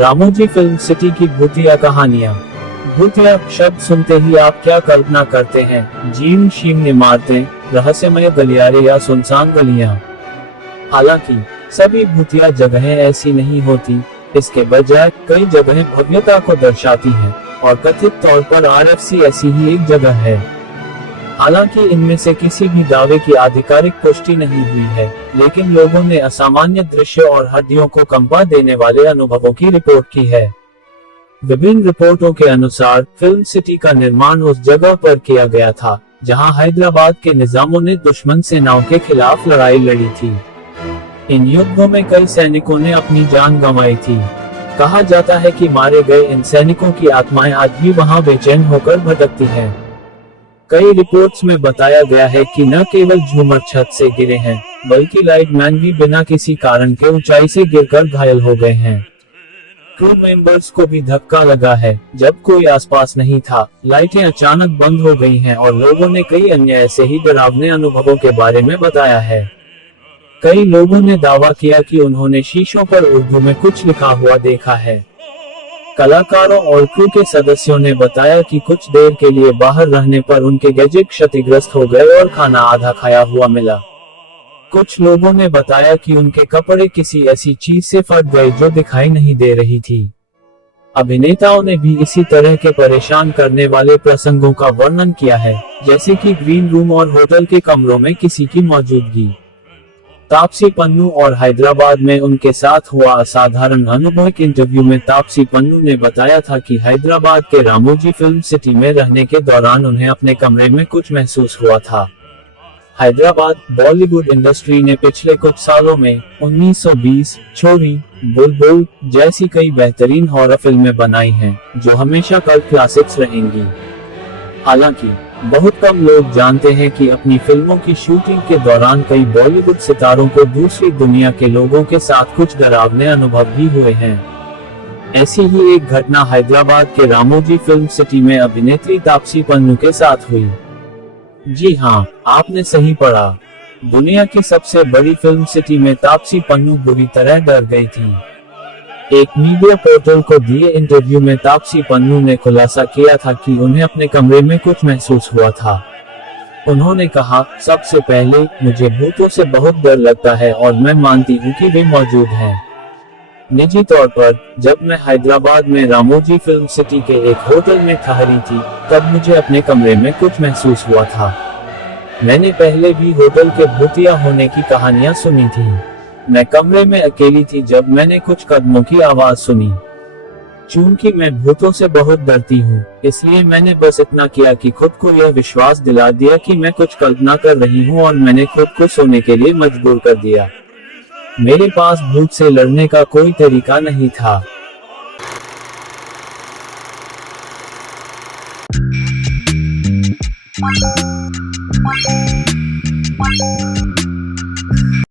Ramoji film city की भूतिया कहानियां। भूतिया शब्द सुनते ही आप क्या कल्पना करते हैं? जीर्ण शीर्ण इमारतें, रहस्यमय गलियारे या सुनसान गलियां? हालांकि सभी भूतिया जगहें ऐसी नहीं होती। इसके बजाय कई जगहें भव्यता को दर्शाती हैं और कथित तौर पर आरएफसी ऐसी ही एक जगह है। हालांकि इनमें से किसी भी दावे की आधिकारिक पुष्टि नहीं हुई है, लेकिन लोगों ने असामान्य दृश्य और हड्डियों को कंपा देने वाले अनुभवों की रिपोर्ट की है। विभिन्न रिपोर्टों के अनुसार फिल्म सिटी का निर्माण उस जगह पर किया गया था जहां हैदराबाद के निजामों ने दुश्मन सेनाओं के खिलाफ लड़ाई लड़ी थी। इन युद्धों में कई सैनिकों ने अपनी जान गंवाई थी। कहा जाता है कि मारे गए इन सैनिकों की आत्माएं आज भी वहां बेचैन होकर भटकती हैं। कई रिपोर्ट्स में बताया गया है कि न केवल झूमर छत से गिरे हैं, बल्कि लाइटमैन भी बिना किसी कारण के ऊंचाई से गिरकर घायल हो गए हैं। क्रू मेंबर्स को भी धक्का लगा है। जब कोई आसपास नहीं था, लाइटें अचानक बंद हो गई हैं और लोगों ने कई अन्य ऐसे ही डरावने अनुभवों के बारे में बताया है। कई लोगों ने दावा किया कि उन्होंने शीशों पर उर्दू में कुछ लिखा हुआ देखा है। कलाकारों और क्रू के सदस्यों ने बताया कि कुछ देर के लिए बाहर रहने पर उनके गैजेट क्षतिग्रस्त हो गए और खाना आधा खाया हुआ मिला। कुछ लोगों ने बताया कि उनके कपड़े किसी ऐसी चीज से फट गए जो दिखाई नहीं दे रही थी। अभिनेताओं ने भी इसी तरह के परेशान करने वाले प्रसंगों का वर्णन किया है, जैसे कि ग्रीन रूम और होटल के कमरों में किसी की मौजूदगी। तापसी पन्नू और हैदराबाद में उनके साथ हुआ असाधारण अनुभव। एक इंटरव्यू में तापसी पन्नू ने बताया था कि हैदराबाद के रामोजी फिल्म सिटी में रहने के दौरान उन्हें अपने कमरे में कुछ महसूस हुआ था। हैदराबाद बॉलीवुड इंडस्ट्री ने पिछले कुछ सालों में 1920, छोरी, बुलबुल जैसी कई बेहतरीन हॉरर फिल्में बनाई हैं, जो हमेशा कल्ट क्लासिक्स रहेंगी। हालांकि बहुत कम लोग जानते हैं कि अपनी फिल्मों की शूटिंग के दौरान कई बॉलीवुड सितारों को दूसरी दुनिया के लोगों के साथ कुछ डरावने अनुभव भी हुए हैं। ऐसी ही एक घटना हैदराबाद के रामोजी फिल्म सिटी में अभिनेत्री तापसी पन्नू के साथ हुई। जी हाँ, आपने सही पढ़ा। दुनिया की सबसे बड़ी फिल्म सिटी में तापसी पन्नू बुरी तरह डर गई थी। एक मीडिया पोर्टल को दिए इंटरव्यू में तापसी पन्नू ने खुलासा किया था कि उन्हें अपने कमरे में कुछ महसूस हुआ था। उन्होंने कहा, सबसे पहले मुझे भूतों से बहुत डर लगता है और मैं मानती हूँ कि वे मौजूद हैं। निजी तौर पर जब मैं हैदराबाद में रामोजी फिल्म सिटी के एक होटल में ठहरी थी, तब मुझे अपने कमरे में कुछ महसूस हुआ था। मैंने पहले भी होटल के भूतिया होने की कहानियां सुनी थी। मैं कमरे में अकेली थी जब मैंने कुछ कदमों की आवाज सुनी। चूंकि मैं भूतों से बहुत डरती हूँ, इसलिए मैंने बस इतना किया कि खुद को यह विश्वास दिला दिया कि मैं कुछ कल्पना कर रही हूँ और मैंने खुद को सोने के लिए मजबूर कर दिया। मेरे पास भूत से लड़ने का कोई तरीका नहीं था।